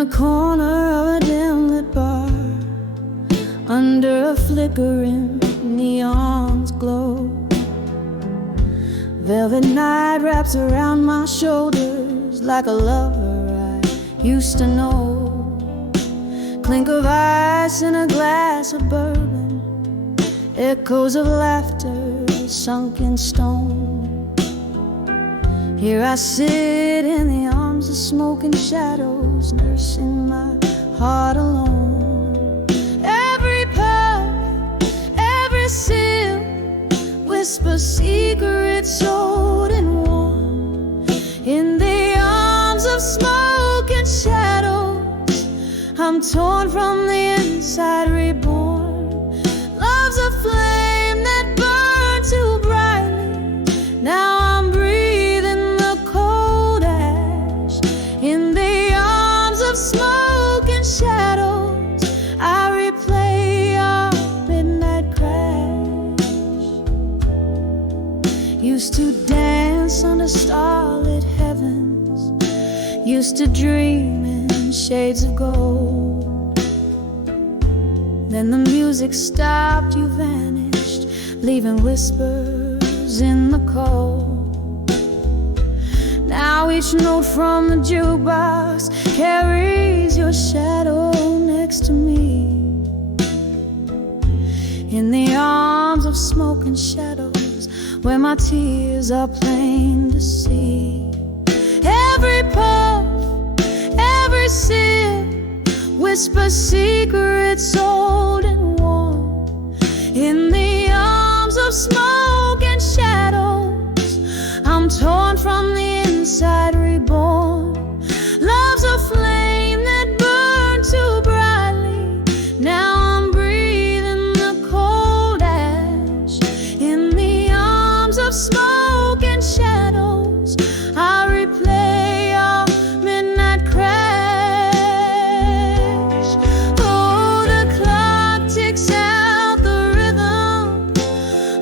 the corner of a dim lit bar, under a flickering neon's glow. Velvet night wraps around my shoulders like a lover I used to know. Clink of ice in a glass of bourbon, echoes of laughter sunk in stone. Here I sit in the arms of smoking shadows, nursing my heart alone. Every puff, every sip, whisper secrets old and warm. In the arms of smoke and shadows, I'm torn from the inside, reborn. Love's a flame that burned too brightly. Now I'm breathing the cold ash. In the arms of smoke and shadows, I replay our midnight crash. Used to dance under starlit heavens, used to dream in shades of gold. Then the music stopped, you vanished, leaving whispers in the cold. Now each note from the jukebox carries your shadow next to me. In the arms of smoke and shadows, where my tears are plain to see. Every puff, every sip, whisper secrets old and warm. In the arms of smoke and shadows, I'm torn from the inside, reborn. Love's a flame that burned too brightly. Now I'm breathing the cold ash. In the arms of smoke and shadows, I replay our midnight crash. Oh, the clock ticks out the rhythm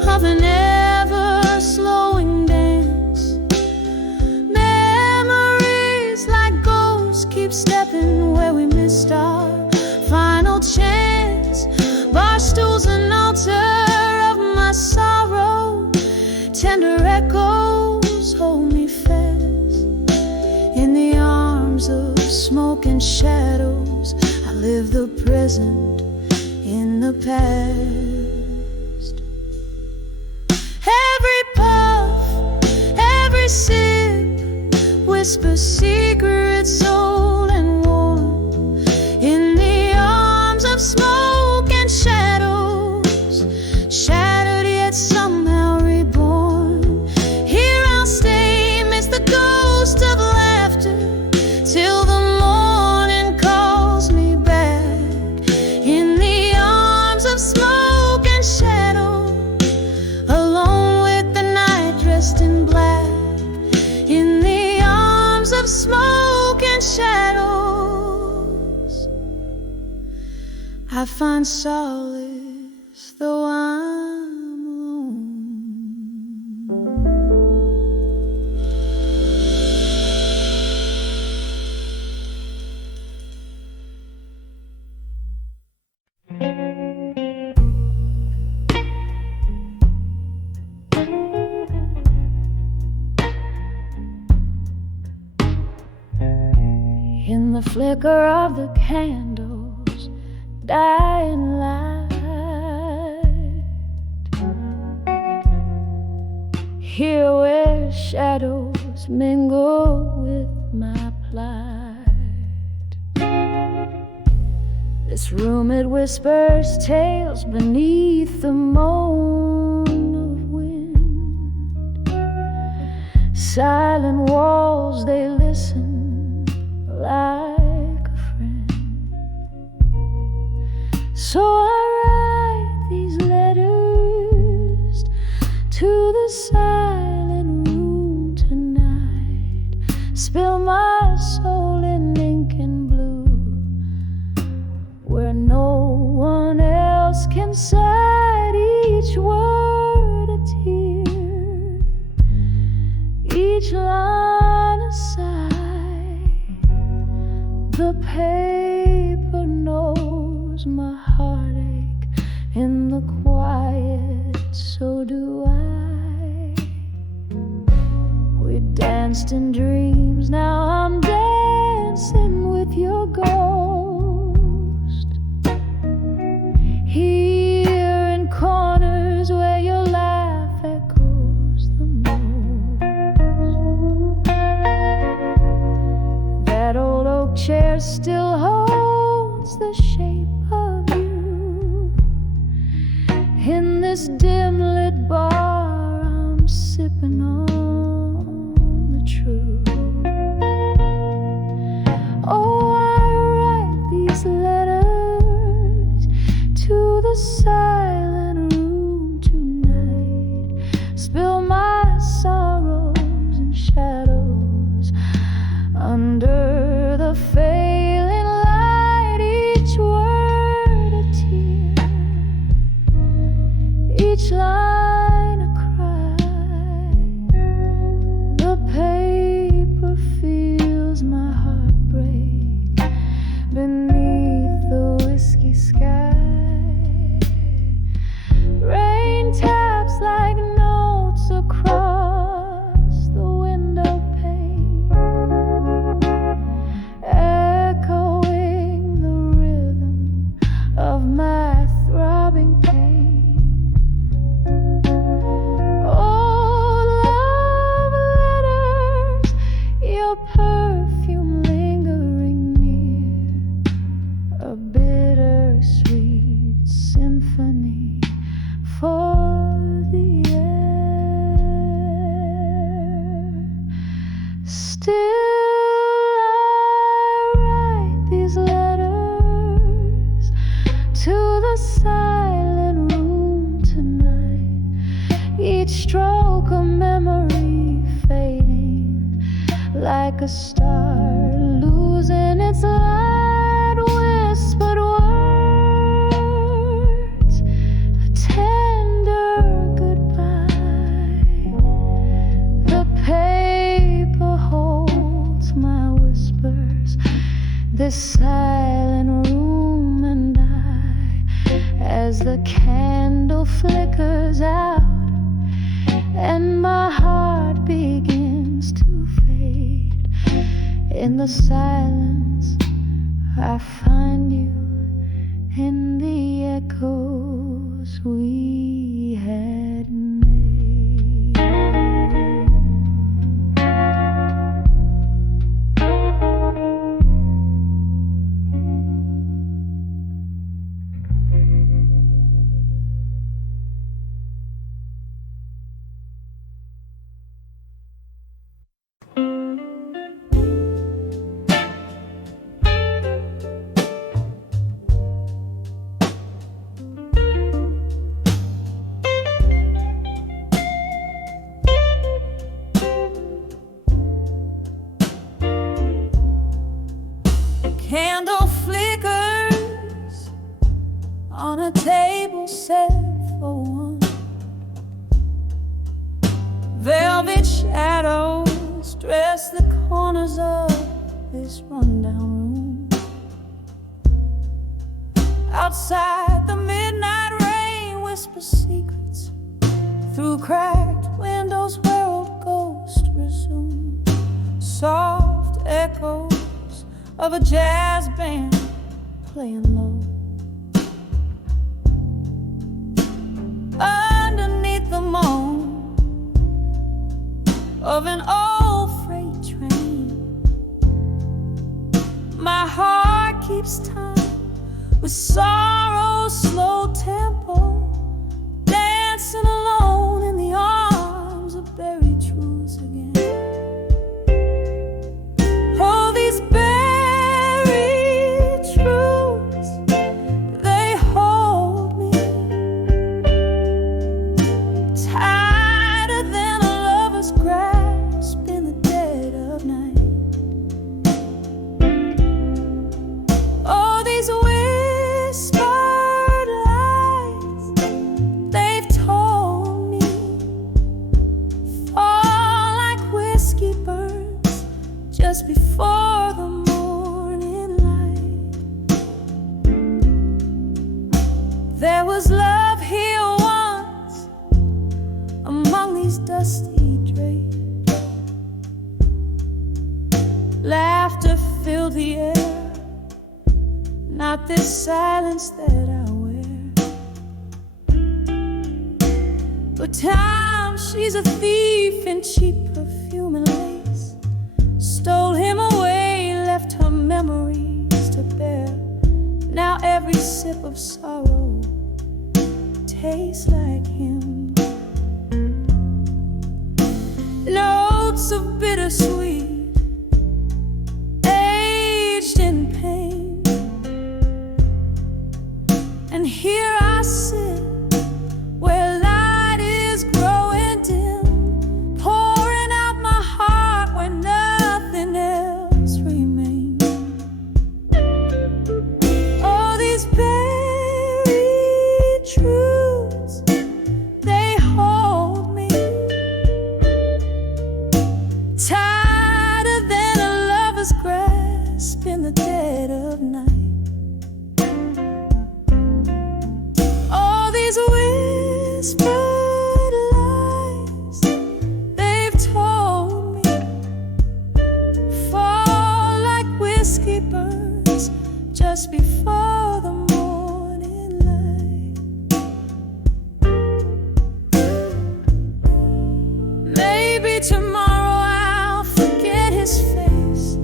of an ever slowing dance. Memories like ghosts keep stepping where we missed our final chance. Bar stools, an altar of my sorrow, tender echoes hold me fast. In the arms of smoke and shadows, I live the present in the past. Every puff, every sip, whisper secrets old and warm. In the arms of smoke and shadows, shattered yet somehow reborn. Here I'll stay amidst the ghost of laughter till the morning calls me back. In the arms of smoke and shadow, alone with the night dressed in black. In the arms of smoke and shadows, I find solace though I'm alone. In the flicker of the candles, dying light, here where shadows mingle with my plight. This room, it whispers tales beneath the moan of wind. Silent walls, they listen like a friend. So I write these letters to the silent room tonight. Spill my soul in ink and blue, where no one else can cite. Each word a tear, each line a sigh. The paper knows my heartache in the quiet, so do I. We danced in dreams, now I'm dancing with your ghost. Here in corners where your laugh echoes the most. That old oak chair still holds the shape of you. In this dim lit bar I'm sipping on the truth. Oh, I write these letters to the silent room tonight. Spill my sorrows and shadows under the failing light. Each word a tear, each line a cry. The paper feels my heartbreak beneath the whiskey sky. Rain taps like notes across the window pane, echoing the rhythm of my throbbing pain. Old love letters, your perfume lingering near, a bittersweet symphony for the air. Still I write these letters to the silent room tonight. Each stroke a memory fading like a star losing its light. Whispered words, a tender goodbye. The paper holds my whispers, this silent room and I, as the candle flickers out and my heart begins to fade. In the silence I find you in the echoes we had made. Candle flickers on a table set for one. Velvet shadows dress the corners of this rundown room. Outside the midnight rain whispers secrets through cracked windows where old ghosts resume. Soft echoes of a jazz band playing low. Underneath the moan of an old freight train, my heart keeps time with sorrow's slow tempo, dancing alone in the arms of buried truths again. Oh, these buried truths, they hold me tighter than a lover's grasp in the dead of night. Oh, these whispered lies, they've told me, fall like whiskey burns just before the morning was love here once among these dusty drapes. Laughter filled the air, not this silence that I wear. But time, she's a thief in cheap perfume and lace. Stole him away, left her memories to bear. Now every sip of sorrow tastes like him. Notes of bittersweet, aged in pain. And here I sit where light is growing dim, pouring out my heart where nothing else remains. Oh, these buried truths, they hold me tighter than a lover's grasp in the dead of night. All these whispered lies they've told me fall like whiskey burns just before the morning light. Maybe tomorrow I'll forget his face,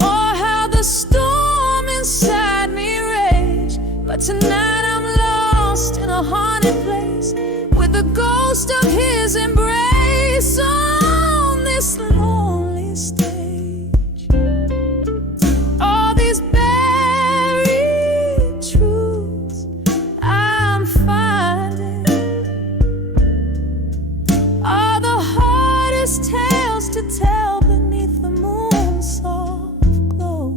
or how the storm inside me raged. But tonight I'm lost in a haunted place with the ghost of his embrace on this lonely stage. All these buried truths I'm finding are the hardest tales to tell beneath the moon's soft glow.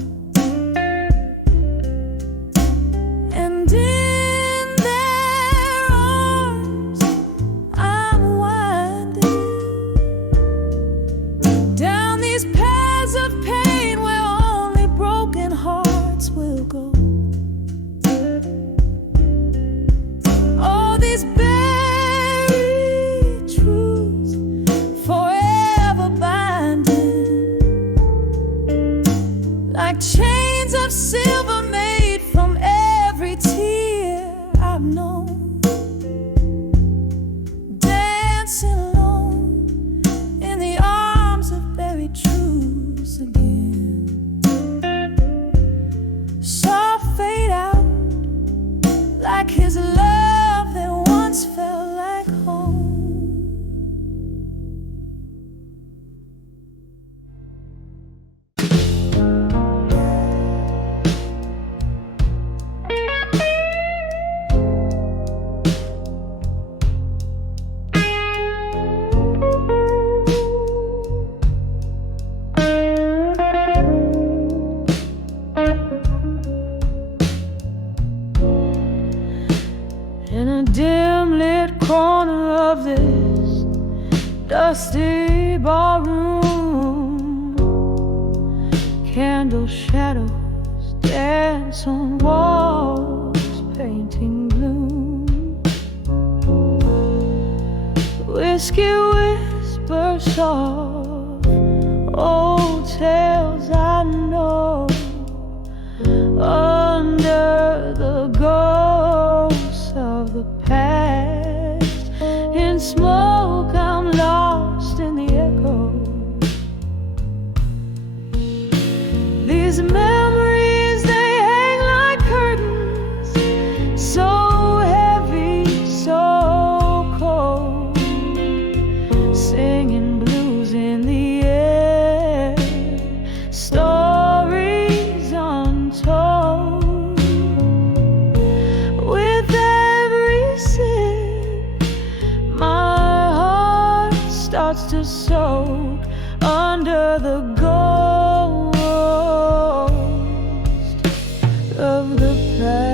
And in their arms I'm winding down these paths of pain where only broken hearts will go. All these buried truths forever binding, like chains of silver made from every tear I've known. Dancing alone in the arms of buried truths again. Saw fade out like his love that once felt like home. In a dim lit corner of this dusty ballroom, candle shadows dance on walls, painting gloom. Whiskey whispers soft, old tales I know, under the ghosts of the past. In smoke I'm lost in the echo. These memories, they hang like curtains, so heavy, so cold, singing blues in the air, stories untold. With every sip, my heart starts to soak under the ghost of the past.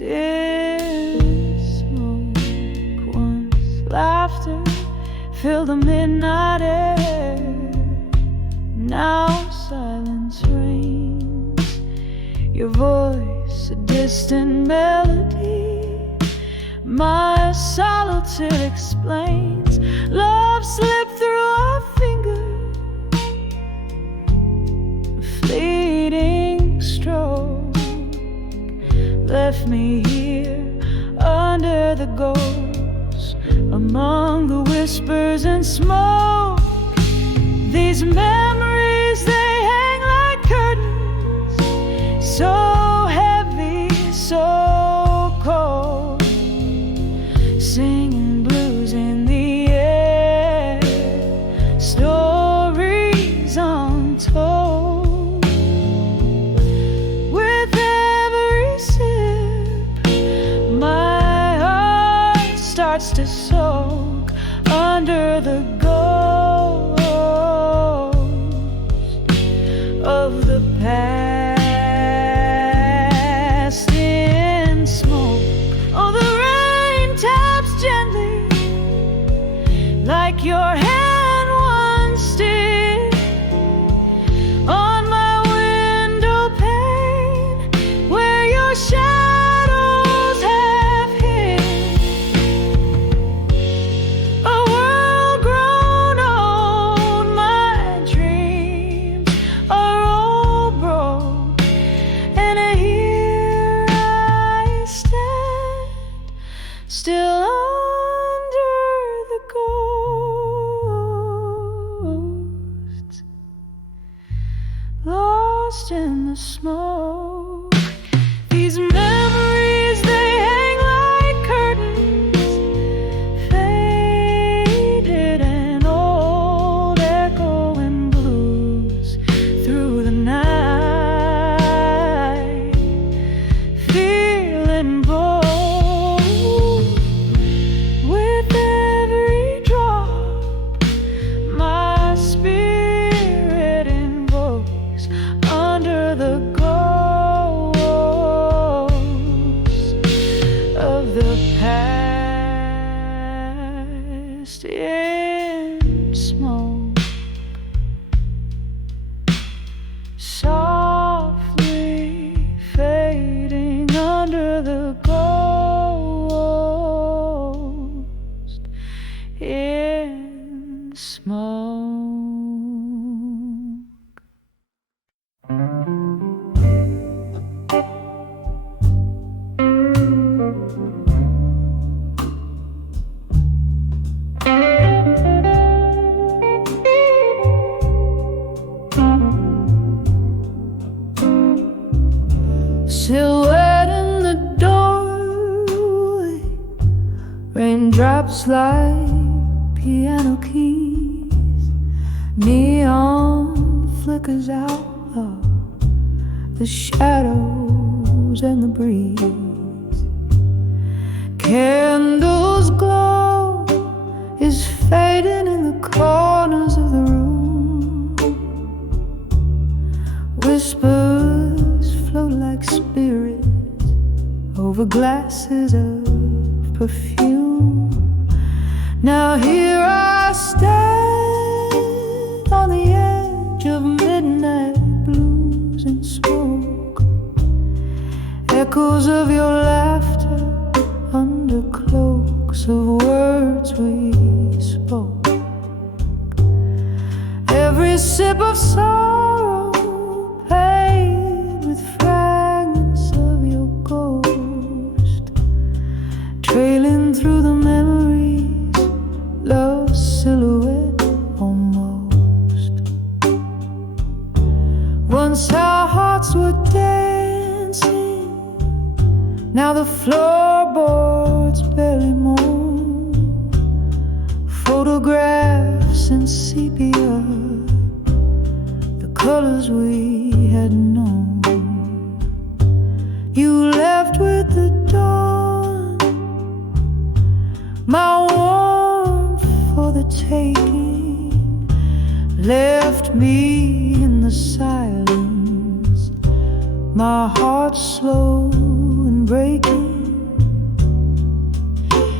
In smoke once, laughter filled the midnight air. Now silence reigns, your voice a distant distant melody. My solitude explains. Love slipped through our fingers, a fleeting stroke left me here under the ghosts, among the whispers and smoke. These memories, they hang like curtains, so heavy, so cold, singing blues in the air, stories untold. With every sip, my heart starts to soak under the ghost of the past in smoke. Oh, the rain taps gently, like your hand once did, on my window pane, where your shadows have hid. A world grown old, my dreams are all broke, and here I stand, still under the ghost, lost in the smoke. These memories, they hang like curtains, faded and old, echoing blues through the night, feeling bold. With every drop, my spirit invokes under the ghost of the past in smoke. Softly fading under the ghost in smoke. Silhouette in the doorway, raindrops like piano keys, neon flickers out of the shadows and the breeze. Candles glow is fading in the corners of the room. Whispers float like spirits over glasses of perfume. Now here I stand on the edge of midnight blues and smoke. Echoes of your laughter under cloaks of words we spoke. Every sip of sorrow paid with fragments of your ghost, trailing through the memories, love's silhouette almost. Once our hearts were dancing, now the floorboards barely moan. Photographs in sepia, the colors we had known. You left with the dawn, my warmth for the taking, left me in the silence, my heart slow and breaking.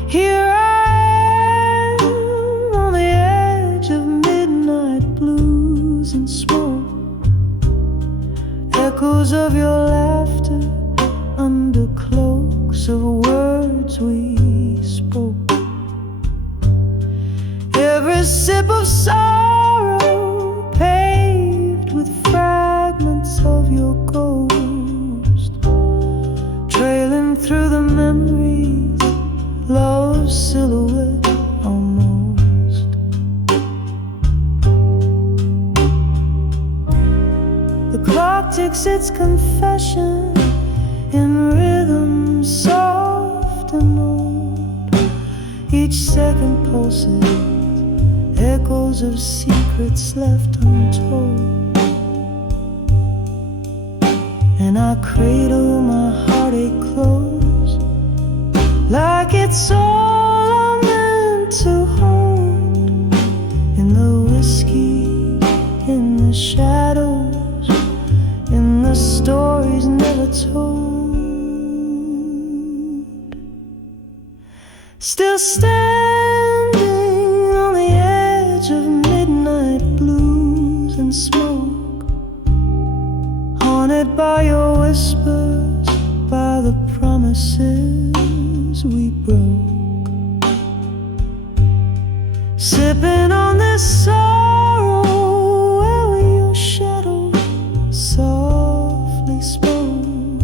Here I am on the edge of midnight blues and smoke. Echoes of your laughter under use of words we spoke. Every sip of sorrow paved with fragments of your ghost, trailing through the memories, love's silhouette almost. The clock ticks its confession in rhythm soft and old. Each second pulses echoes of secrets left untold. And I cradle my heartache close, like it's all I'm meant to hold. In the whiskey, in the shadows, in the stories never told. Still standing on the edge of midnight blues and smoke, haunted by your whispers, by the promises we broke. Sipping on this sorrow where your shadow softly spoke,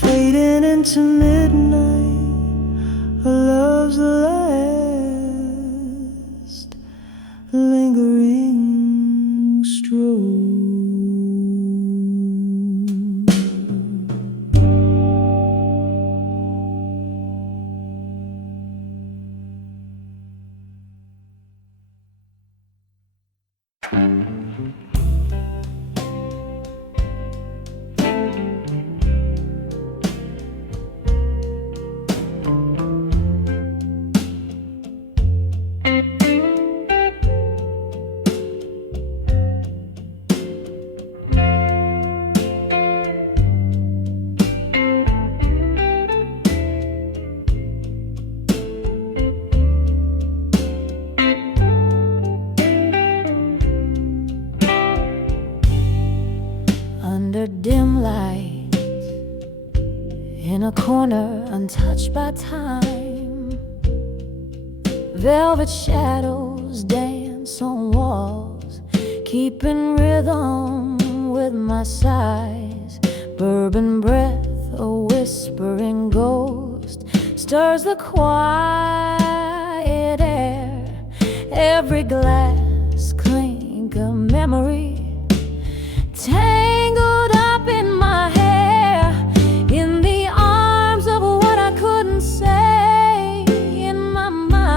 fading into midnight, a love's last lingering stroke. Under dim light, in a corner untouched by time, velvet shadows dance on walls, keeping rhythm with my sighs. Bourbon breath, a whispering ghost, stirs the quiet air. Every glass clink a memory, tangled up in my hair, in the arms of what I couldn't say in my mind.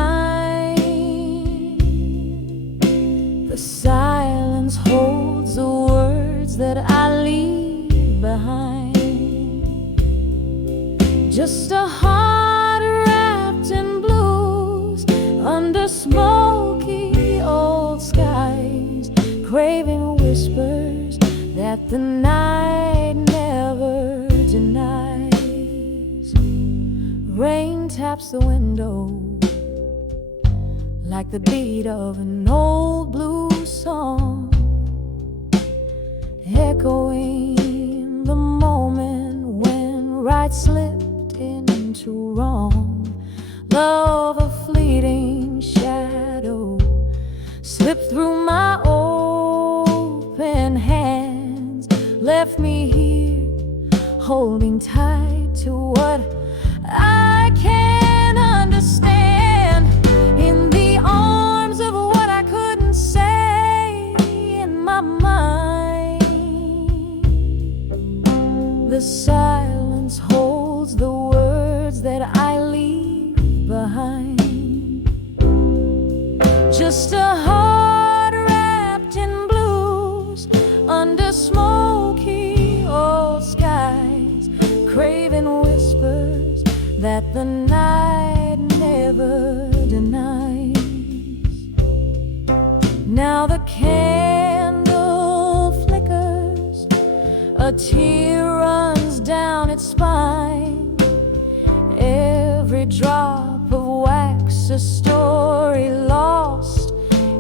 The silence holds the words that I leave behind. Just a heart wrapped in blues, under smoky old skies, craving whispers that the night never denies. Rain taps the window like the beat of an old blues song, echoing the moment when right slipped into wrong. Love, a fleeting shadow, slipped through my open hands, left me here holding tight to what I can't understand, in the arms of what I couldn't say in my mind. The silence holds the words that I leave behind. Just a heart wrapped in blues, under smoky old skies, craving whispers that the night never denies. Now the candle flickers, a tear runs down its spine, every drop of wax a story lost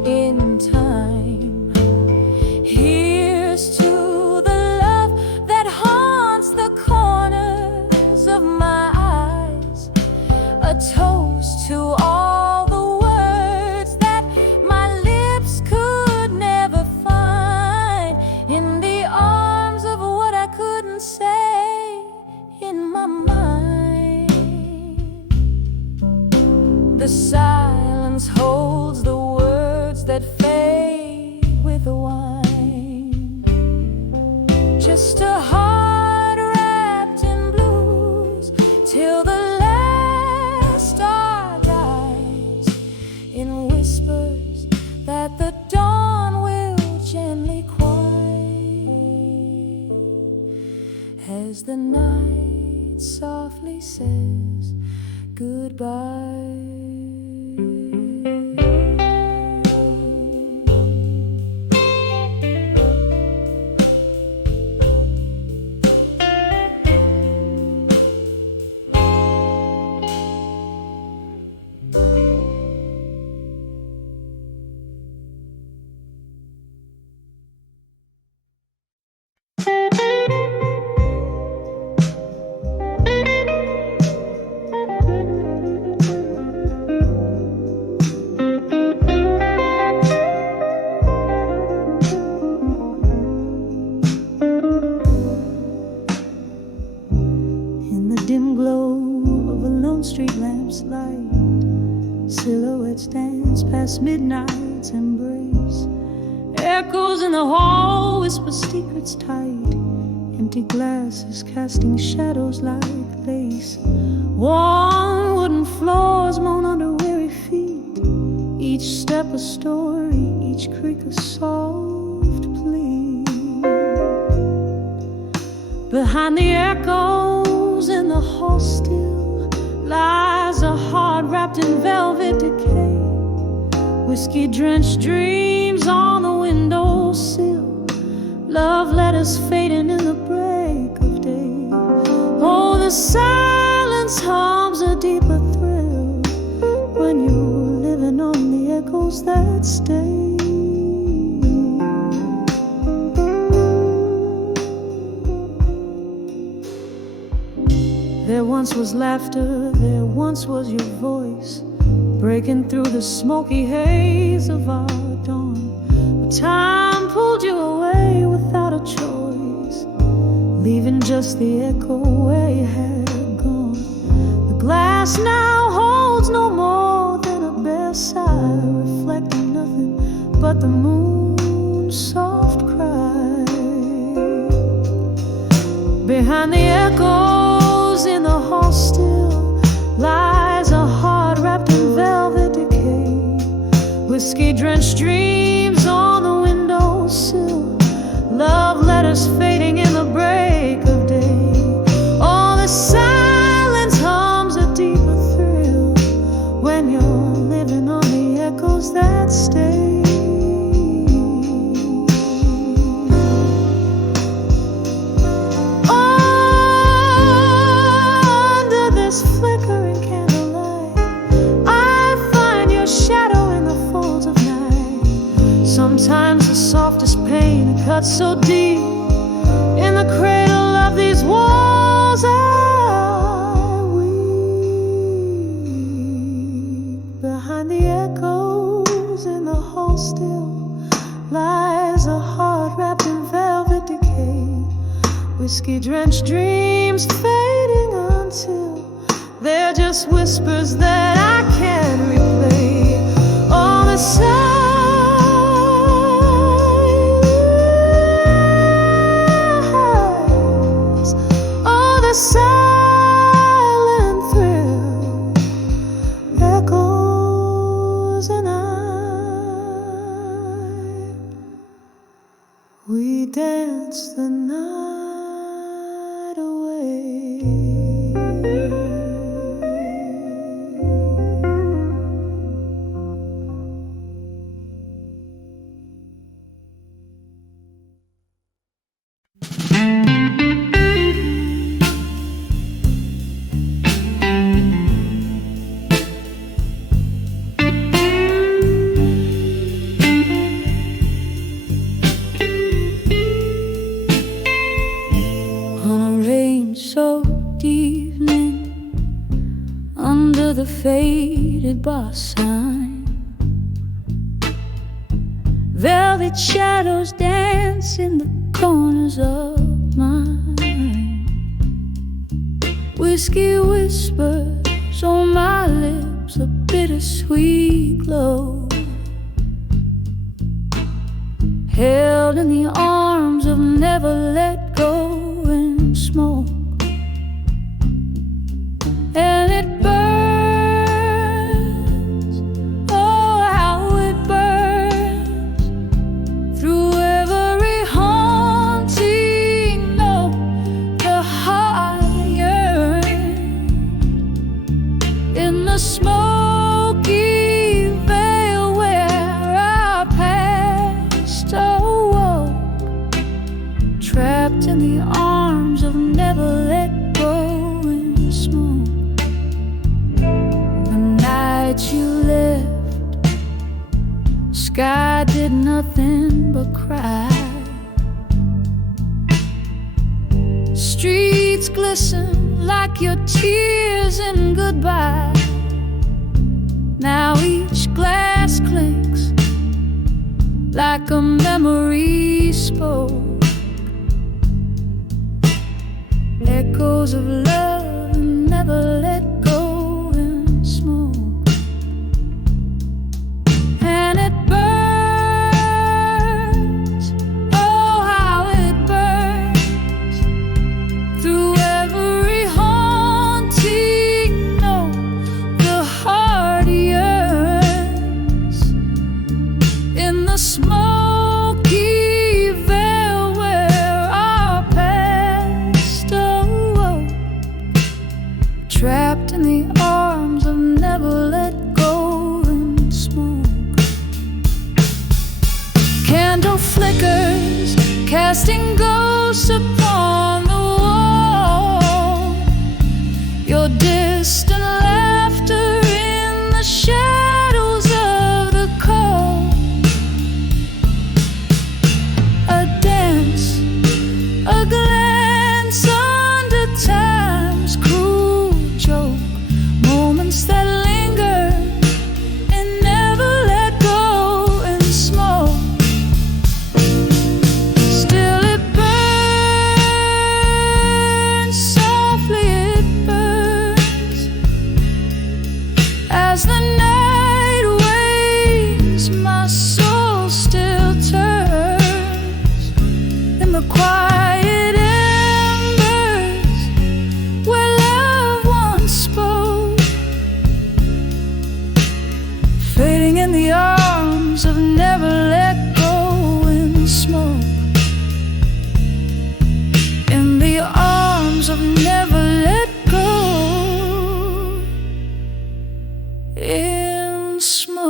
in time. Here's to the love that haunts the corners of my as the night softly says goodbye. Dim glow of a lone street lamp's light, silhouettes dance past midnight's embrace. Echoes in the hall whisper secrets tight, empty glasses casting shadows like lace. Worn wooden floors moan under weary feet, each step a story, each creak a soft plea. Behind the echoes in the hall still lies a heart wrapped in velvet decay. Whiskey-drenched dreams on the windowsill, love letters fading in the break of day. Oh, the silence hums a deeper thrill when you're living on the echoes that stay. There once was laughter, there once was your voice, breaking through the smoky haze of our dawn. But time pulled you away without a choice, leaving just the echo where you had gone. The glass now holds no more than a bare sigh, reflecting nothing but the moon's soft cry. Behind the echoes in the hall still lies a heart wrapped in velvet decay. Whiskey-drenched dreams on the windowsill, love letters fading in the break of day. Oh, the silence hums a deeper thrill when you're living on the echoes that stay. Flickering candlelight, I find your shadow in the folds of night. Sometimes the softest pain cuts so deep in the cradle of these walls. I weep. Behind the echoes in the hall still lies a heart wrapped in velvet decay. Whiskey-drenched dreams fading until they're just whispers that I can't replay. On the silence, oh, the silent thrill echoes, and we dance the night away. The faded bar sign, velvet shadows dance in the corners of mine. Whiskey whispers on my lips, a bittersweet glow, held in the arms of never let go and smoke. And it burns, the in the arms of never let go in smoke. The night you left, sky did nothing but cry. Streets glisten like your tears in goodbye. Now each glass clinks like a memory spoke. Echoes of love and never let go in smoke. And it burns, oh how it burns, through every haunting note. The heart yearns in the smoky veil where our past awoke, trapped in the arms of never let go in smoke. Candle flickers, casting ghosts upon the wall. Your distant laughter in the shadows of the cold. A dance, a glance under time's cruel joke. Moments that linger and never let go in smoke. Still it burns, softly it burns, as the night wanes. My soul still turns in the quiet embers where love once spoke, fading in the arms of never let go in smoke. In the arms of never let go in smoke.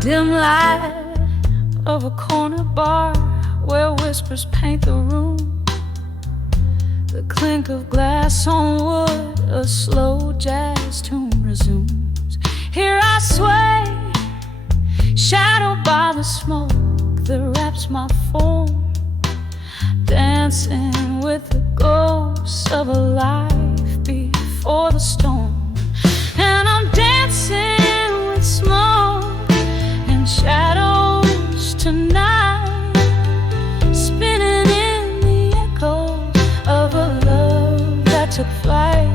Dim light of a corner bar where whispers paint the room. The clink of glass on wood, a slow jazz tune resumes. Here I sway, shadowed by the smoke that wraps my form, dancing with the ghosts of a life before the storm. And I'm dancing with smoke and shadows tonight, spinning in the echoes of a love that took flight.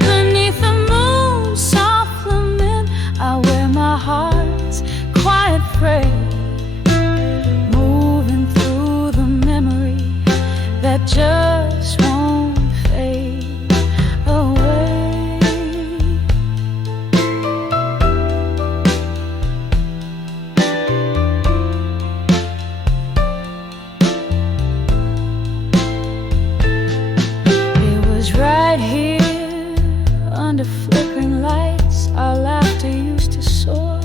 Beneath the moon's soft lament, I wear my heart's quiet prayer, moving through the memory that just won't fade away. It was right here under flickering lights our laughter used to soar.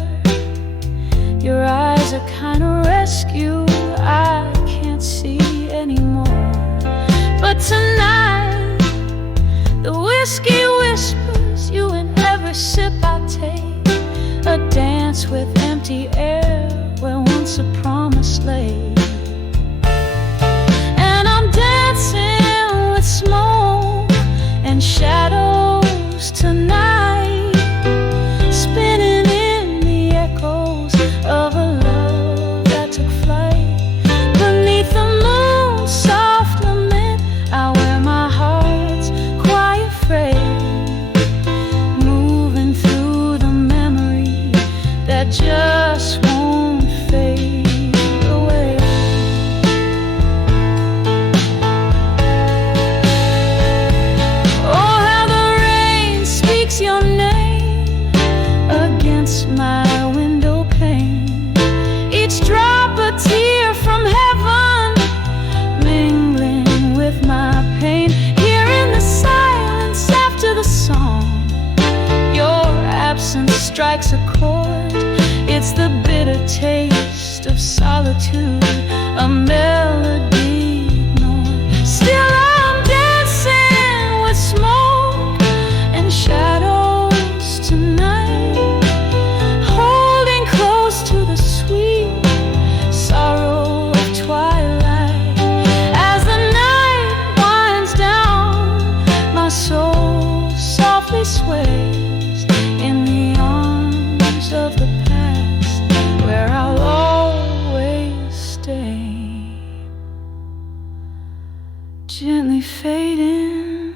Your eyes are kind of rescue I can't see anymore. But tonight the whiskey whispers you in every sip I take, a dance with empty air where once a promise lay. And I'm dancing with smoke and shadows tonight, spinning in the echoes of a love that took flight. Beneath the moon's soft lament, I wear my heart's quiet freight, moving through the memory strikes a chord. It's the bitter taste of solitude, a melody ignored. Still I'm dancing with smoke and shadows tonight, holding close to the sweet sorrow of twilight. As the night winds down, my soul softly sways in the arms of the past, where I'll always stay. Gently fading,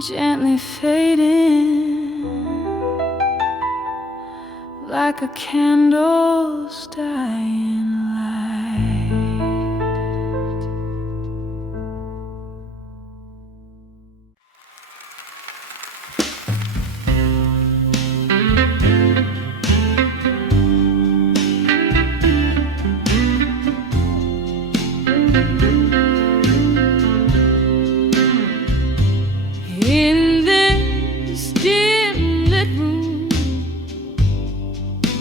gently fading, like a candle's dying light. In this dim lit room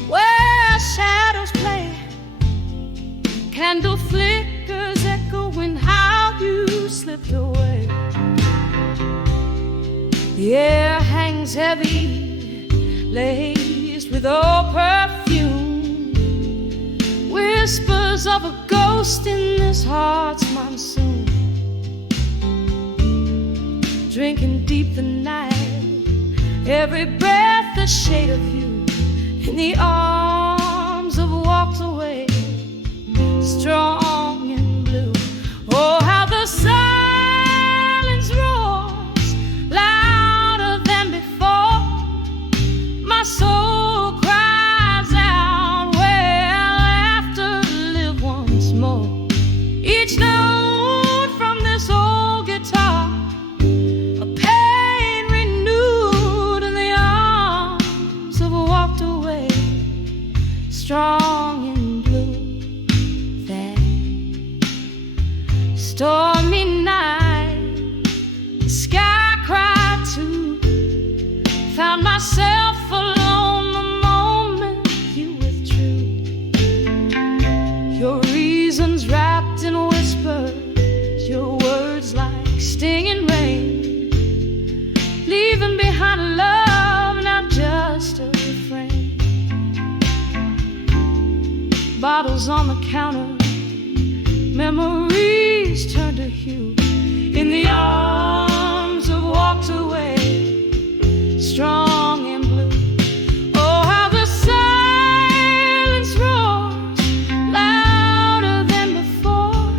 where shadows play, candle flickers echoing how you slipped away. The air hangs heavy, laced with old perfume, whispers of a ghost in this heart's monsoon. Drinking deep the night, every breath a shade of you, in the arms of walked away, strong and blue. Oh, how the silence roars louder than before. My soul cries out, well, after live once more. Each note from this old guitar, a pain renewed in the arms of a walked away, strong and blue. That stormy night, the sky cried too. Found myself alone the moment you withdrew. Your reasons wrapped in whispers, your words like stinging rain, leaving behind a love, not just a refrain. Bottles on the counter, memories turn to hue, in the arms of walked away, strong and blue. Oh, how the silence roars louder than before.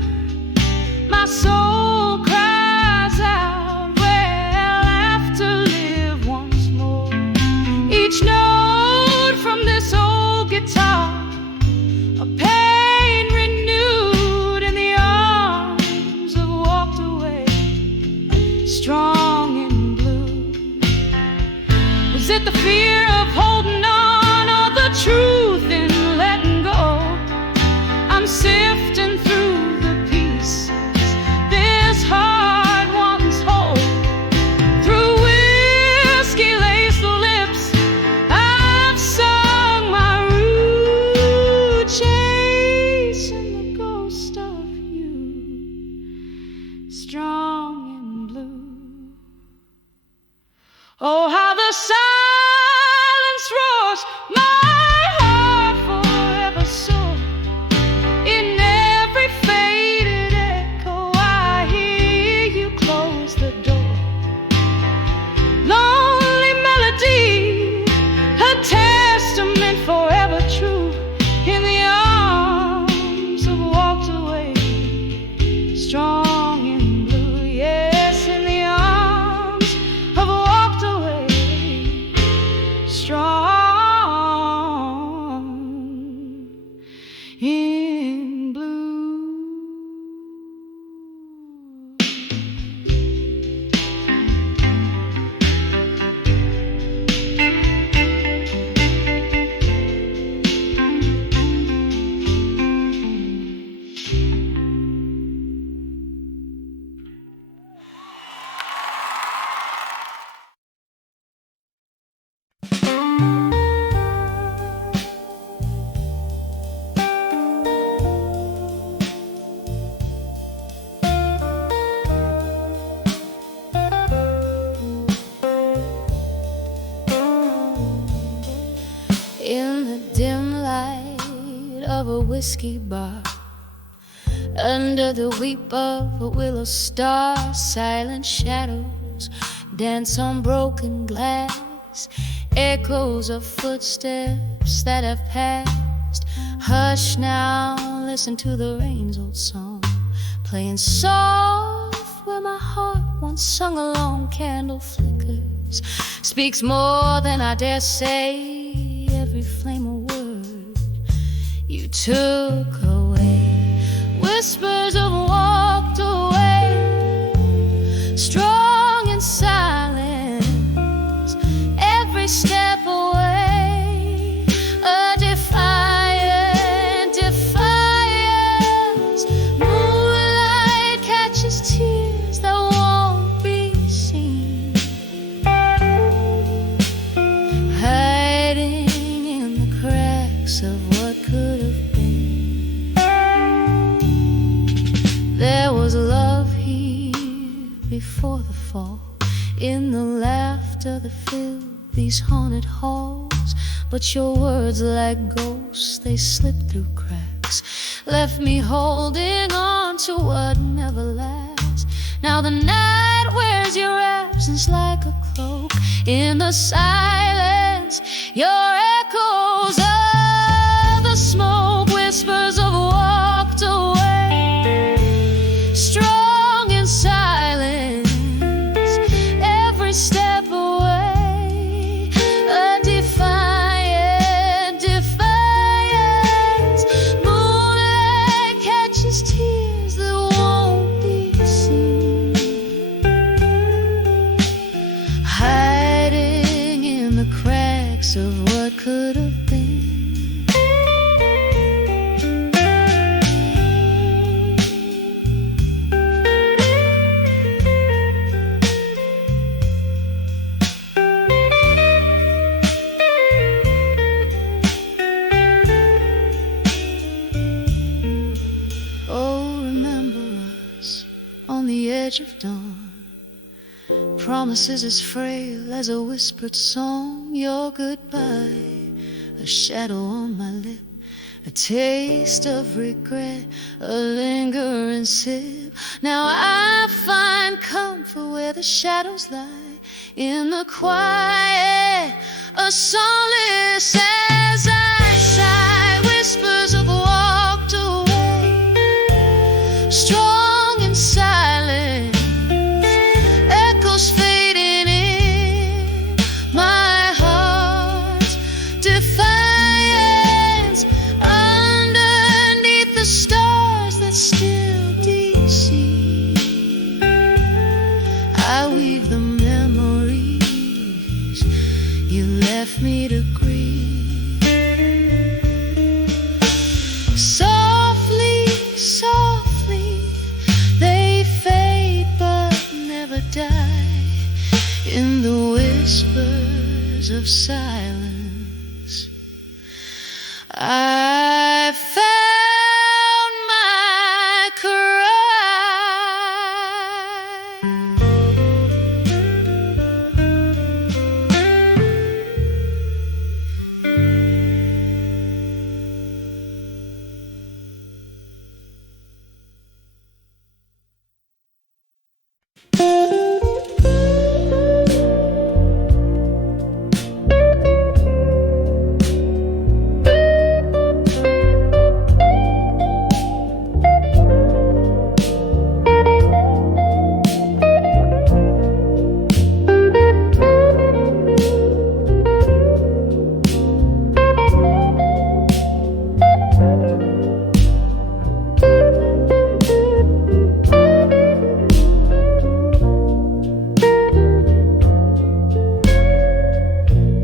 My soul cries out, well, after live once more. Each note from this old guitar, a pain renewed in the arms of walked away, strong and blue. Was it the fear of holding on, or the truth in letting go? I'm sifting through the pieces this heart once holds. Through whiskey-laced lips, I've sung my rue, chasing the ghost of you, strong and blue. Oh, how the silence roars, my heart forever sore. In every faded echo, I hear you close the door. Lonely melody, a testament forever true, in the arms of walked away, strong and blue. Yes, in the arms of walked away, a whiskey bar, under the weep of a willow star. Silent shadows dance on broken glass, echoes of footsteps that have passed. Hush now, listen to the rain's old song, playing soft where my heart once sung along. Candle flickers, speaks more than I dare say. Every flame a word you took away. Whispers have walked away, strong in silence, every step away. A defiant defiance. Moonlight catches tears that won't be seen, hiding in the cracks of what could have been. There was love here before the fall, in the laughter that filled these haunted halls. But your words, like ghosts, they slipped through cracks, left me holding on to what never lasts. Now the night wears your absence like a cloak. In the silence, your echoes of the smoke. Whispers have walked away, strong in silence, every step away. A defiant defiance. Moonlight catches tears that won't be seen, hiding in the cracks of what could have been. Oh, remember us on the edge of dawn, promises as frail as a whispered song. Your goodbye, a shadow on my lip, a taste of regret, a lingering sip. Now I find comfort where the shadows lie, in the quiet, a solace as I sigh. Whispers have walked away, strong in silence, echoes fading in my heart's defiance. Underneath the stars that still deceive, I weave the memories you left me to grieve. Softly, softly, they fade but never die, in the whispers of silence. I found my cry.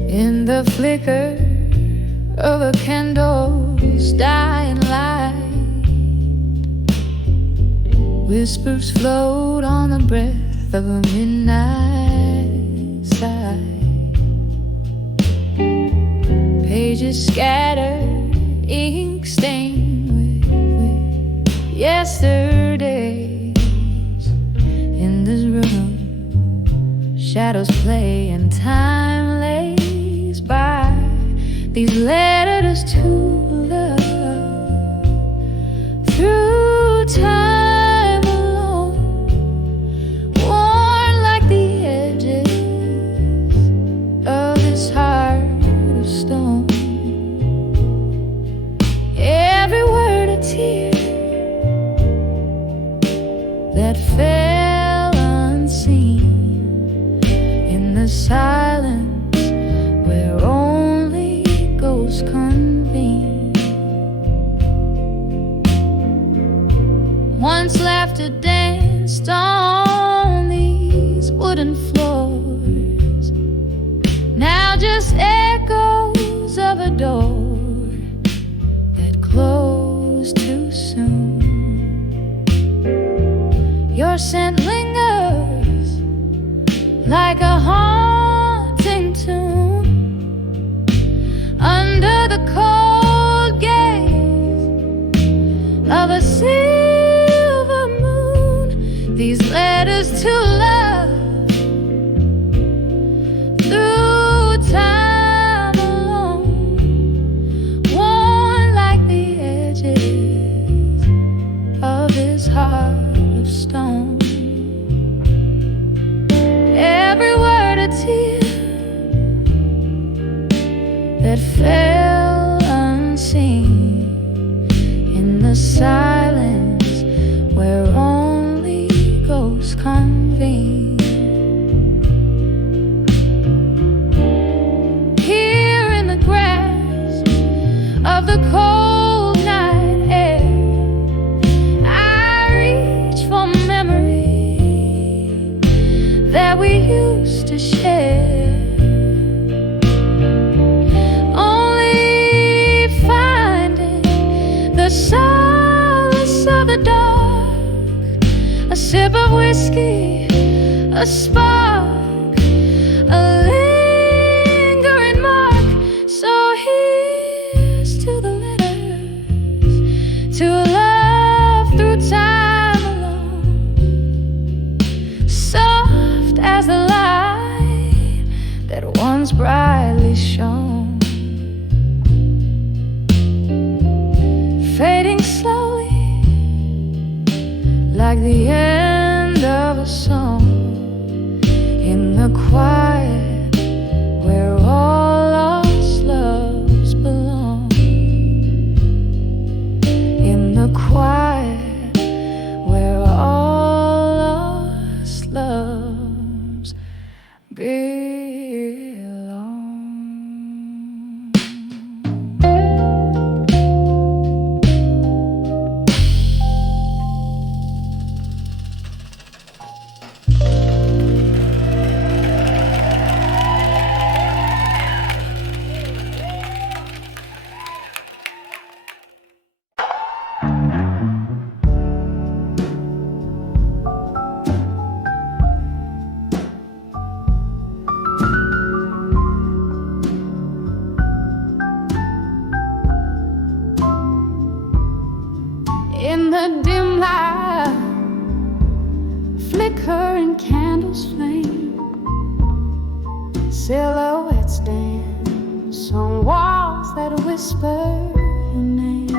In the flicker of a candle's dying light, whispers float on the breath of a midnight sigh. Pages scattered, ink stained with yesterdays. In this room, shadows play and time lays by. These letters to love the silence where only ghosts convene. Once laughter danced on these wooden floors, now just echoes of a door that closed too soon. Your scent lingers like a haunting tune under the cold gaze of a silver moon. These letters to love through time alone, worn like the edges of his heart of stone. Every word a tear that fell unseen in the silence where only ghosts convene. Here in the grass of the cold night air, I reach for memory that we used to share, only finding the solace of the dark, a sip of whiskey, a spark, a lingering mark. So here's to the letters, to love through time alone, soft as the light that once brightly shone, fading slowly like the end of a song in the quiet where all lost loves belong, in the quiet where all lost loves belong. In the dim light, flickering candles flame, silhouettes dance on walls that whisper your name.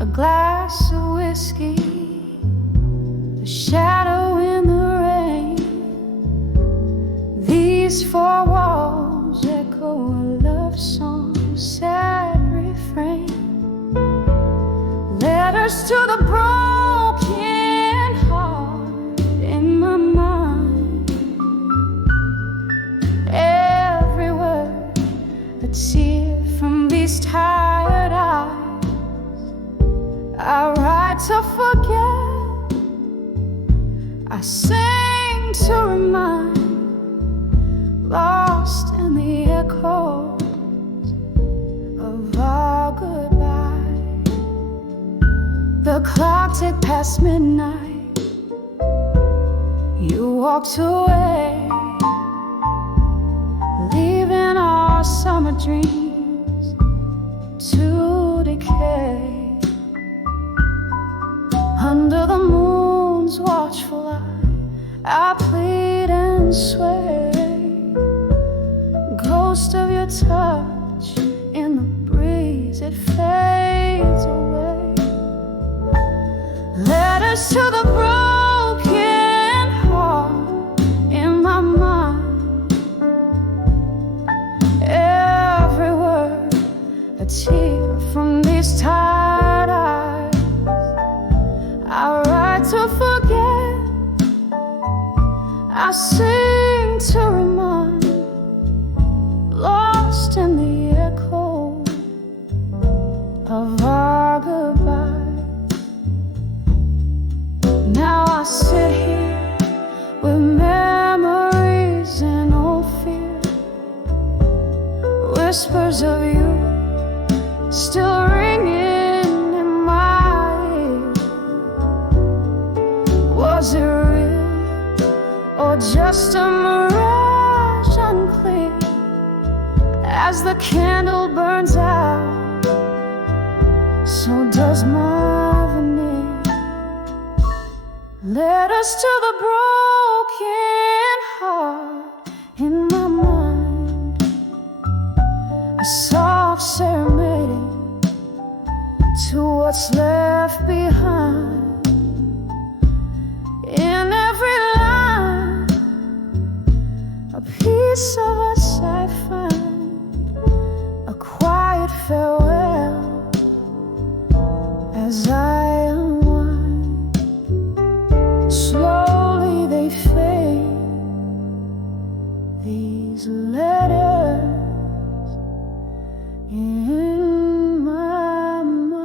A glass of whiskey, a shadow in the rain. These four walls echo a love song, sad refrain. Letters to the broken heart in my mind. Every word a tear from these tired eyes. I write to forget, I sing to remind, lost in the echoes of our goodbye. The clock ticked past midnight, you walked away, leaving our summer dreams to decay. Under the moon's watchful eye, I plead and sway, ghost of your touch in the breeze, it fades away. Letters to the broken heart in my mind. Every word a tear from these tired eyes. I write to forget, I sing to remind, lost in the echo of our goodbye. Now I sit here with memories and old fear, whispers of you still ringing in my ear. Was it real or just a mirage unclear? As the candle burns out, so does my veneer. Led us to the broken heart in my mind, a soft serenade to what's left behind. In every line, a piece of us I find, a quiet farewell as I unwind. Slowly they fade, these letters in my mind.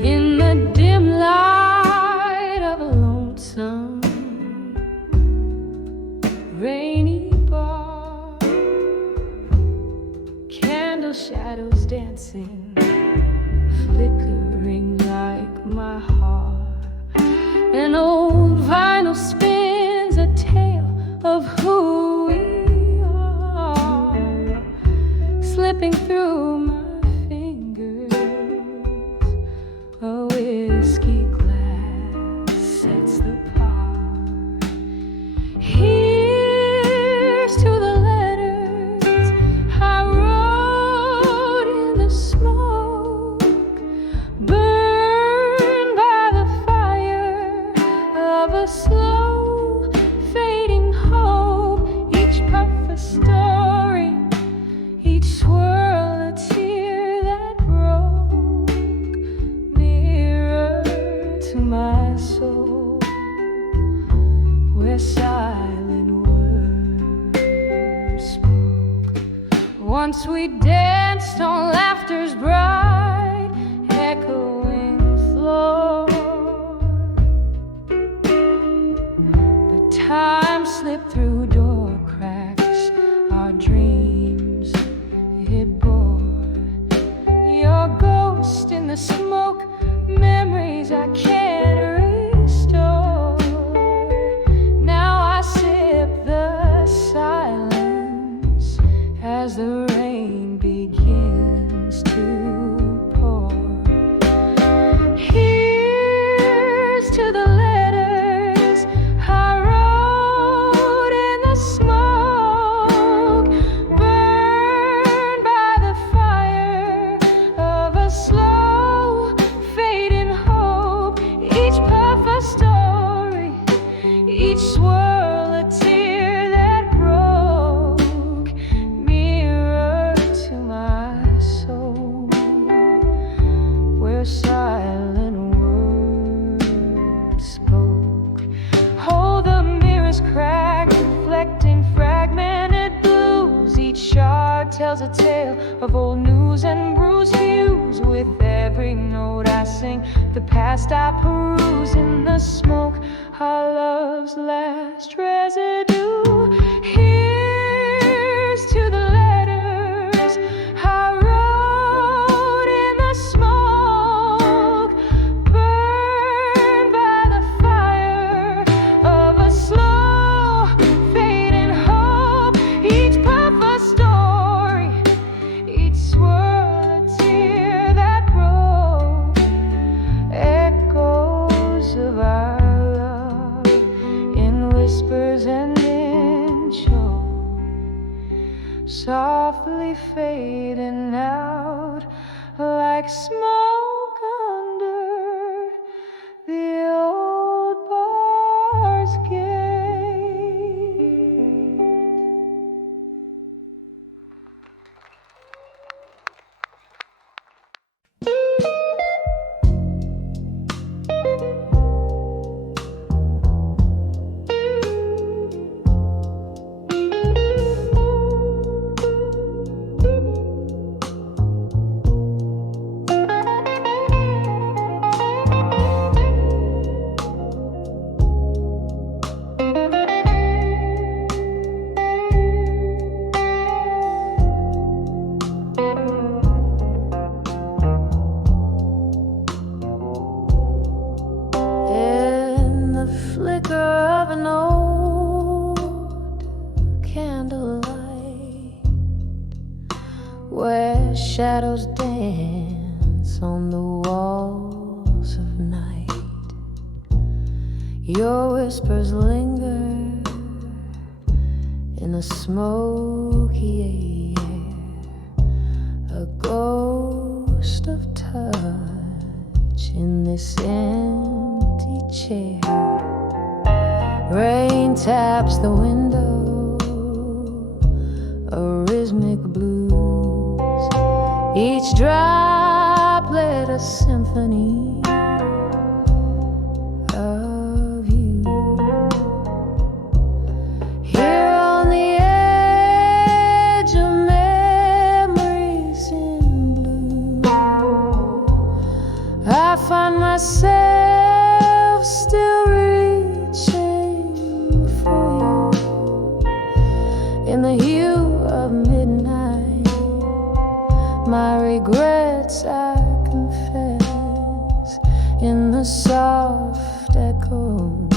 In the dim light of a lonesome rainy bar, candle shadows dancing, flickering like my heart. An old vinyl spins a tale of who we are, slipping through my fingers. A whiskey glass sets the part. Here's to the letters I wrote in the smoke, burned by the fire of a slow fading hope. Each puff a story, each swirl a tear that broke, mirror to my soul, where silent words spoke. Once we danced on laughter's bright echoing floor, but time slipped through door cracks, our dreams it bore. Your ghost in the smoke, memories I can't restore. Now I sip the silence as the rain begins to pour. Here's to the letters I wrote in the smoke, burned by the fire of a slow fading hope. Each puff a story, each swirl a tear that broke, mirror to my soul, where silent words spoke. Oh, the mirror's cracked, reflecting fragmented blues. Each shard tells a tale of old news and bruised views. With every note I sing, the past I peruse. In the smoke, our love's last residue. Here's to the letters I wrote in the smoke, burned by the fire of a slow fading hope. Each puff a story, each swirl a tear that broke, echoes of our love in whispers and in walls of night. Your whispers linger in the smoky air, a ghost of touch in this empty chair. Rain taps the window, a rhythmic blues, each droplet a symphony of you. Here on the edge of memories in blue, I find myself still reaching for you. In the hue of midnight, my regrets I confess, in the soft echoes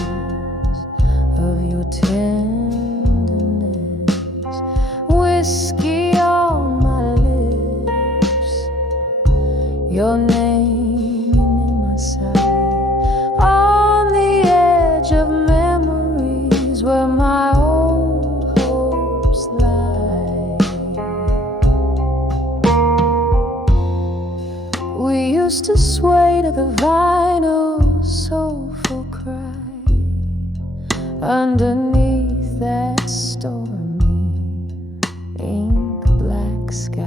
of your tenderness. Whiskey on my lips, your name in my sight, on the edge of memories where my old hopes lie. We used to sway to the vinyl soulful cry underneath that stormy ink black sky.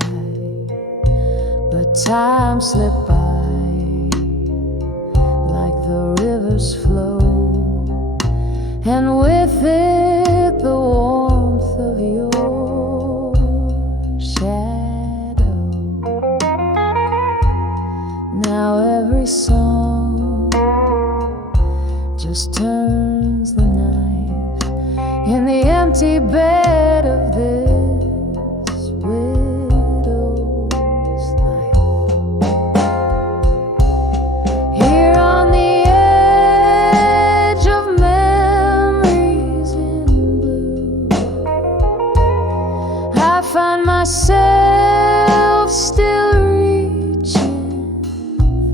But time slipped by like the river's flow, and with it the warmth of your shadow. Now every song just turns the knife in the empty bed of this widow's life. Here on the edge of memories in blue, I find myself still reaching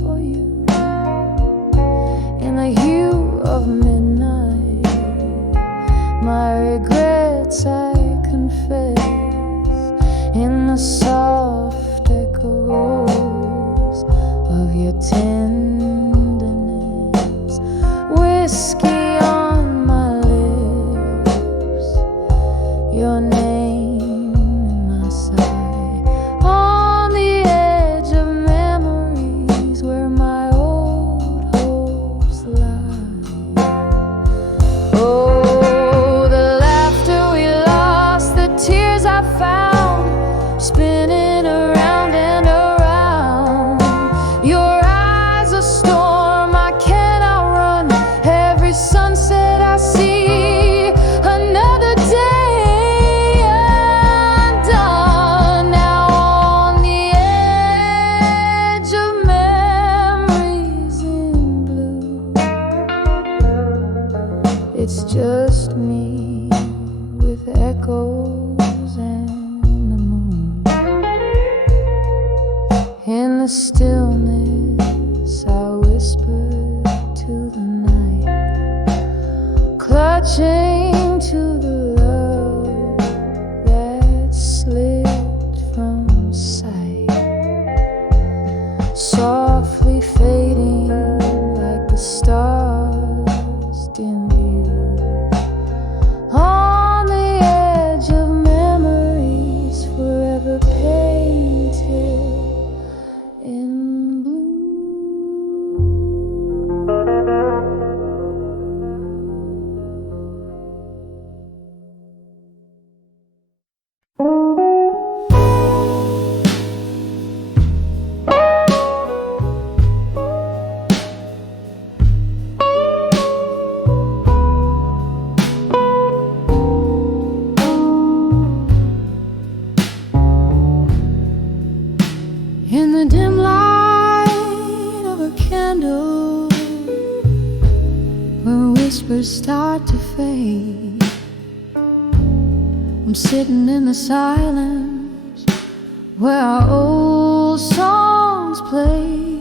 for you. In the hue of midnight, my regrets I confess, in the soft echoes of your tenderness. Whiskey on my lips, your name in my sight, on the edge of memories where my old hopes lie. Oh, the laughter we lost, the tears I found, spinning around and around. Your eyes a storm I cannot run, every sunset I see, another day undone. Now on the edge of memories in blue, it's just me with echoes and the moon. In the stillness I whisper to the night, clutching to the love that slipped from sight, softly fading like the stars dim view. On the edge of memories, forever painted in blue. In the dim light of a candle, when whispers start to fade, I'm sitting in the silence where our old songs play.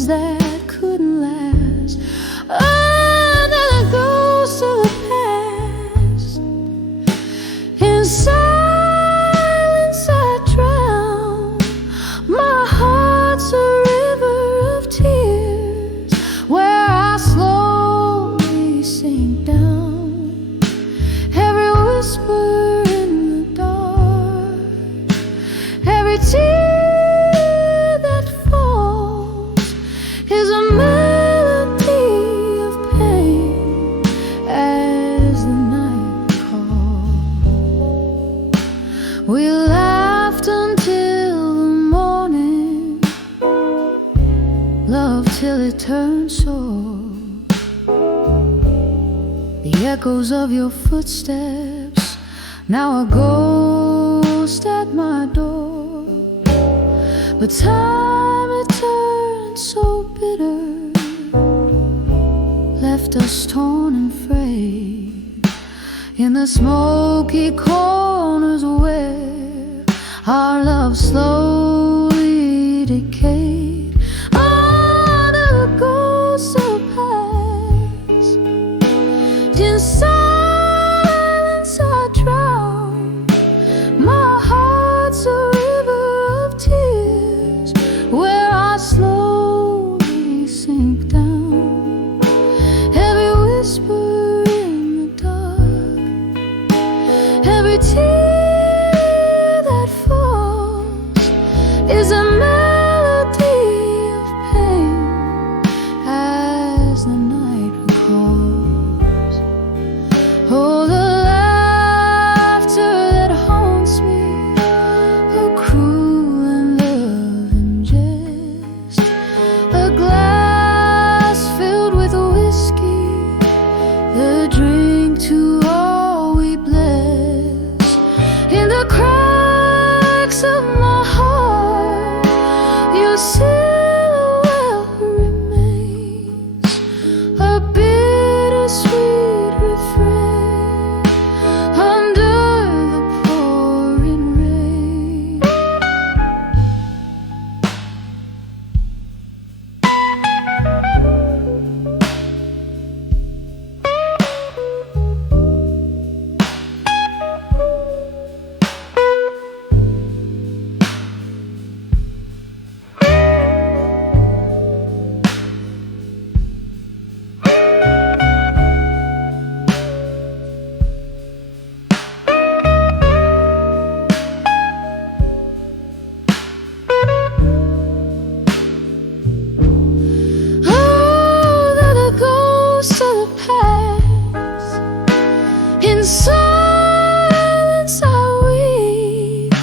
tears that couldn't last. Under the ghost of the past, in silence I drown. My heart's a river of tears where I slowly sink down. Every whisper in the dark, every tear that falls is a melody of pain as the night calls. We laughed until the morning, loved till it turned sore. The echoes of your footsteps now a ghost at my door. But time it turned so bitter, left us torn and frayed in the smoky corners where our love slowly decayed. Under the ghosts of past, in silence I drown. My heart's a river of tears where I slowly sink down. Every whisper in the dark, every tear that falls is a melody of pain as the night recalls. Oh, the laughter that haunts me, a cruel and loving jest, a glass filled with whiskey, the drink to all we bless. In the cracks of my heart, your silhouette remains, a bittersweet refrain under the pouring rain. Under the ghosts of the past, in silence I weep,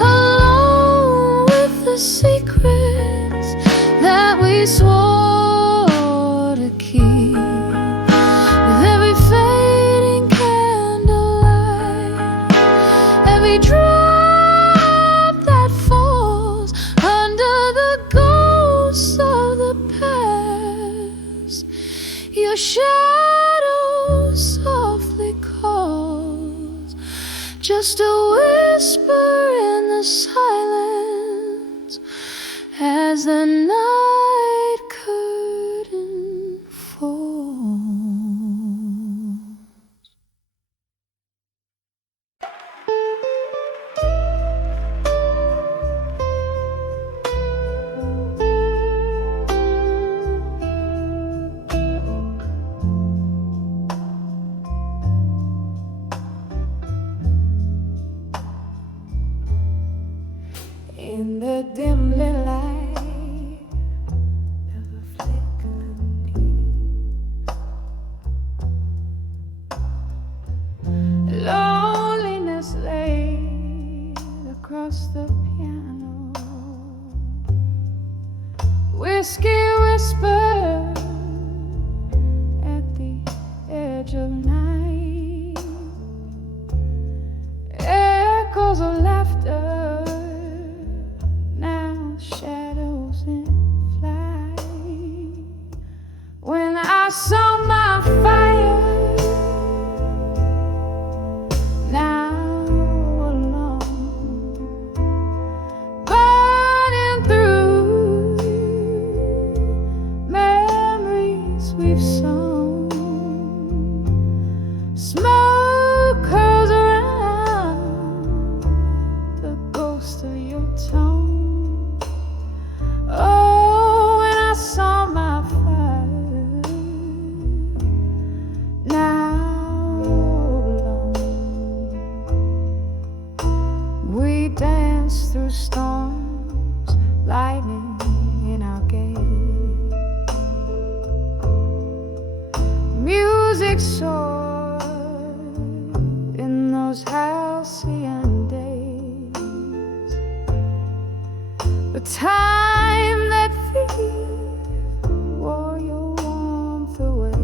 alone with the secrets that we swore to keep. With every fading candlelight, every drop that falls under the ghosts of the past, your shadow softly calls, just a whisper in the silence as the night curtain falls. In the dimly light of a flickering dew, loneliness laid across the piano, whiskey whispered at the edge of night, echoes of laughter, now shadows in flight. When I saw my fire, now alone, burning through we'd soar in those halcyon days, the time that thief wore your warmth away,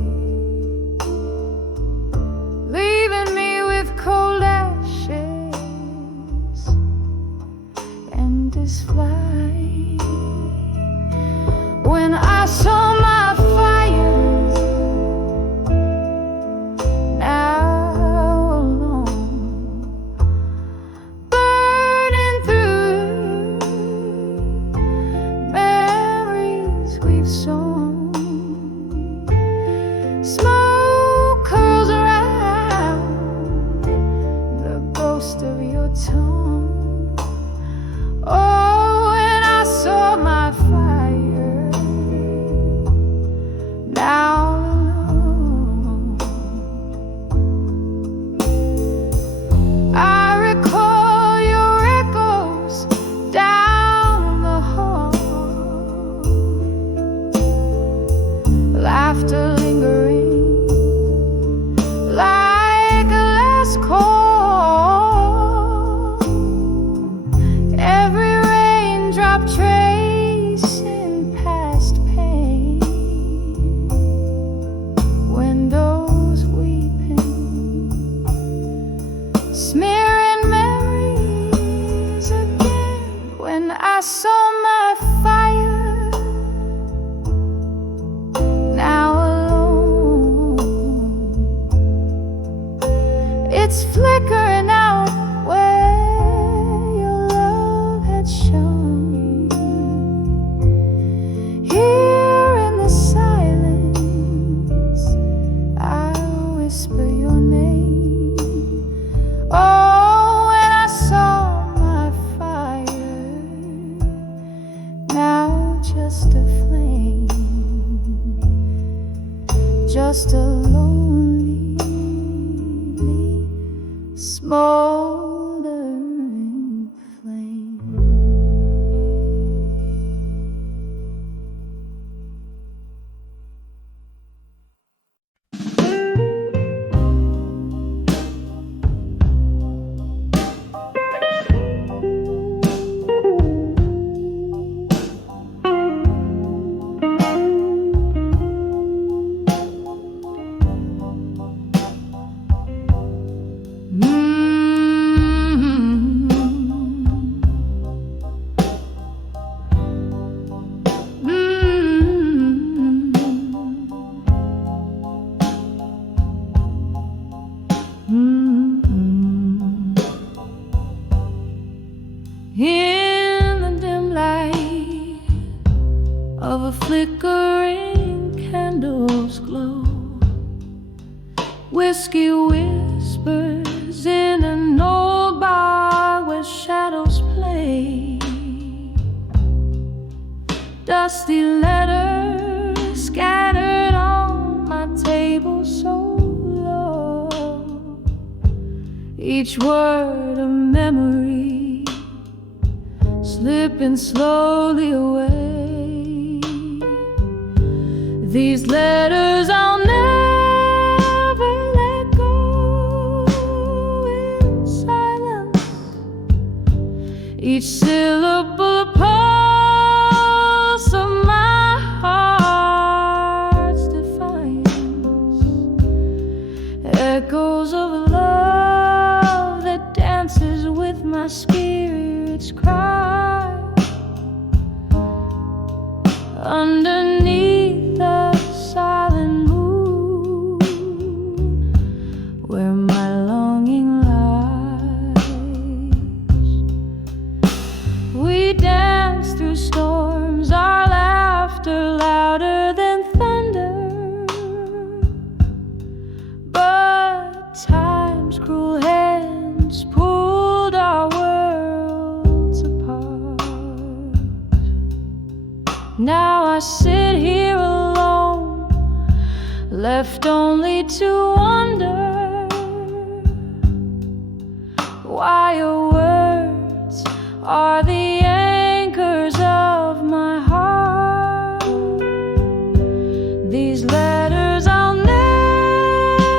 leaving me with cold ashes and disflight. When I saw my fire now alone, burning through memories we've sown, smoke curls around the ghost of your tone. Oh, and I saw my fire now alone. I recall your echoes down the hall, laughter lingering like a last call, every raindrop tracing past pain, windows weeping, smearing memories again. When I saw my fire now alone, it's flickering out where your love had shone. Here in the silence I'll whisper your name. Oh, and I saw my fire now just a flame, just a lonely smoldering flame. In the dim light of a flickering candle's glow, whiskey whispers in an old bar where shadows play, dusty letters scattered on my table so low, each word a memory slipping slowly away. These letters I'll never let go in silence, each syllable a pulse of my heart's defiance, echoes of a love that dances with my spirit's cry. Underneath the silent moon, where my longing lies, we dance through storms, our laughter louder than thunder. But time's cruel hands pulled our worlds apart. Now I sit here alone, left only to wonder why your words are the anchors of my heart. These letters I'll never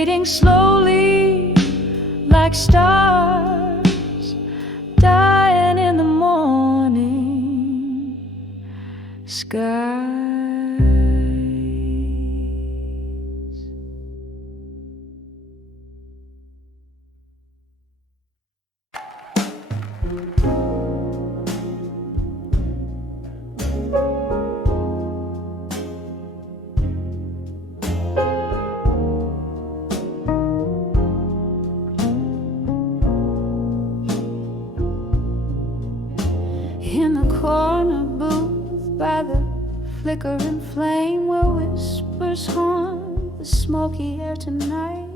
fading slowly like stars dying in the morning sky. In the corner booth by the flickering flame where whispers haunt the smoky air tonight,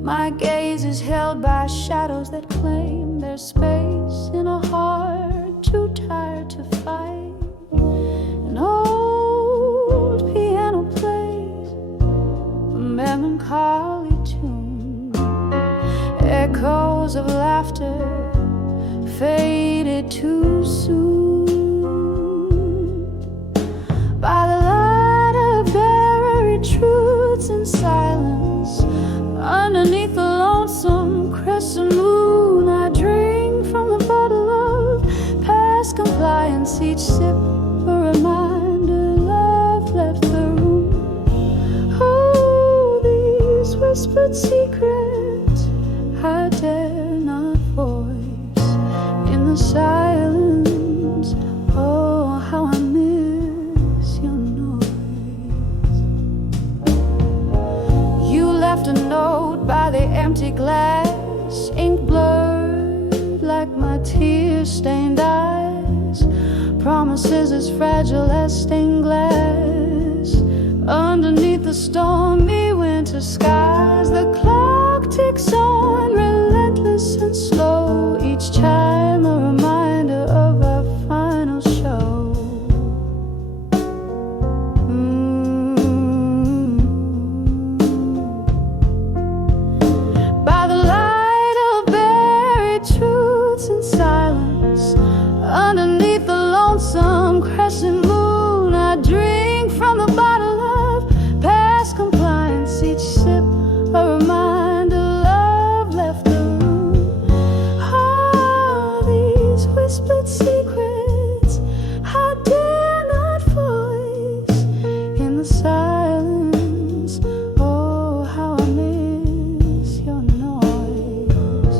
my gaze is held by shadows that claim their space in a heart too tired to fight. An old piano plays a melancholy tune, echoes of laughter faded too soon. By the light of buried truths in silence, underneath the lonesome crescent moon, I drink from the bottle of past compliance. Each sip a reminder love left the room. Oh, these whispered secrets I dare not voice in the silence. Oh, how I miss your noise. You left a note by the empty glass, ink blurred like my tear-stained eyes, promises as fragile as stained glass. Underneath the stormy winter skies, the clock ticks on, relentless and slow, each chime a reminder of our final show. By the light of buried truths in silence, underneath the lonesome crescent moon, I drink from the bottle of past compliance. Each sip a reminder love left the room. All these whispered secrets I dare not voice in the silence. Oh, how I miss your noise.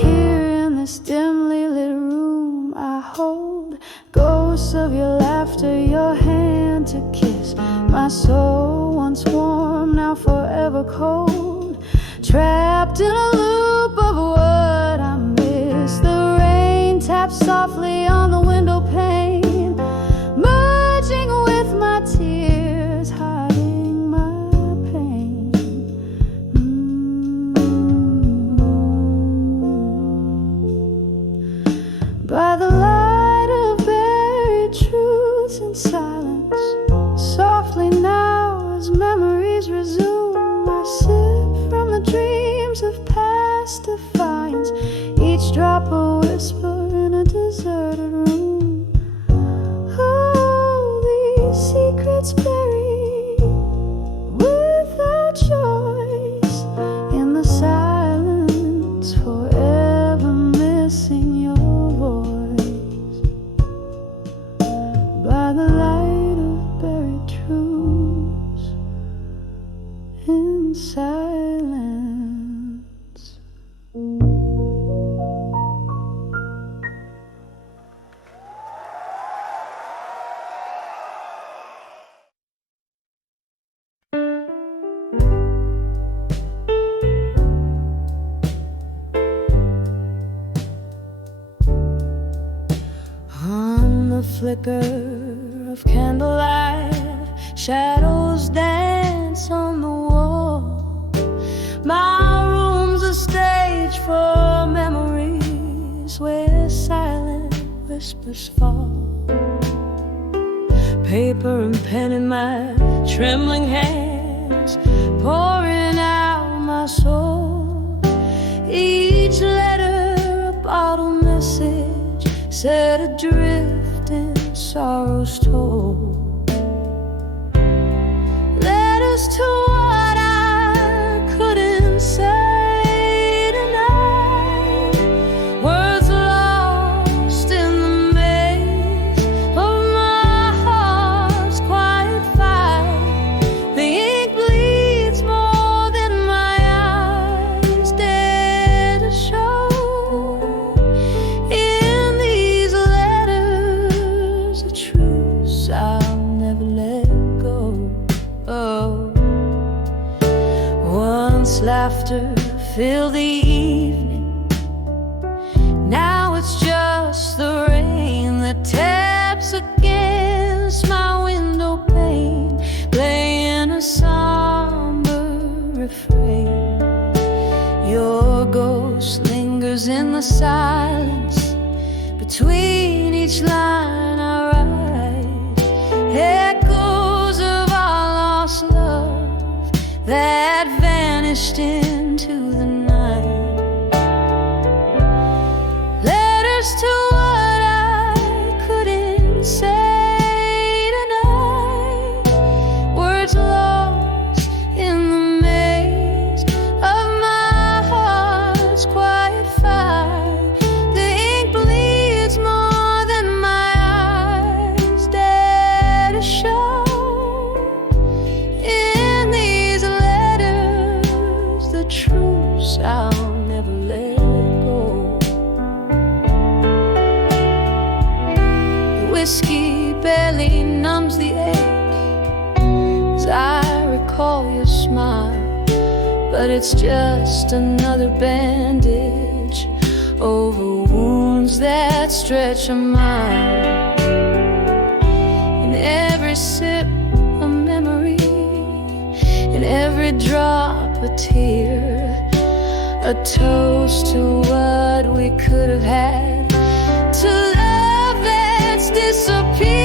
Here in this dimly lit room I hold ghosts of your laughter, your hand to kiss. My soul once warm, now forever cold, trapped in a loop of what I miss. The rain taps softly on the window pane, merging with my tears, hiding my pain. By the light of buried truths in silence, softly now as memories resume, I sip from the dreams of past defiance, each drop a whisper in a deserted room. Oh, these secrets buried without choice in the silence, forever missing your voice. By the light of buried truths in silence. On the flicker of candlelight, shadows dance on the wall. My room's a stage for memories where silent whispers fall. Paper and pen in my trembling hands, pouring out my soul. Each letter a bottle message, set adrift in sorrow's toll. Letters to Children's laughter filled the evening. Now it's just the rain that taps against my window pane, playing a somber refrain. Your ghost lingers in the silence between each line I write, echoes of our lost love that vanished into the night. Letters to what I couldn't say tonight, words lost in the maze of my heart's quiet fire. The ink bleeds more than my eyes dare to show. In these letters, the truths I'll never let go. The whiskey barely numbs the ache as I recall your smile, but it's just another bandage over wounds that stretch a mile. In every sip a memory, in every drop a tear, a toast to what we could have had, to love that's disappeared.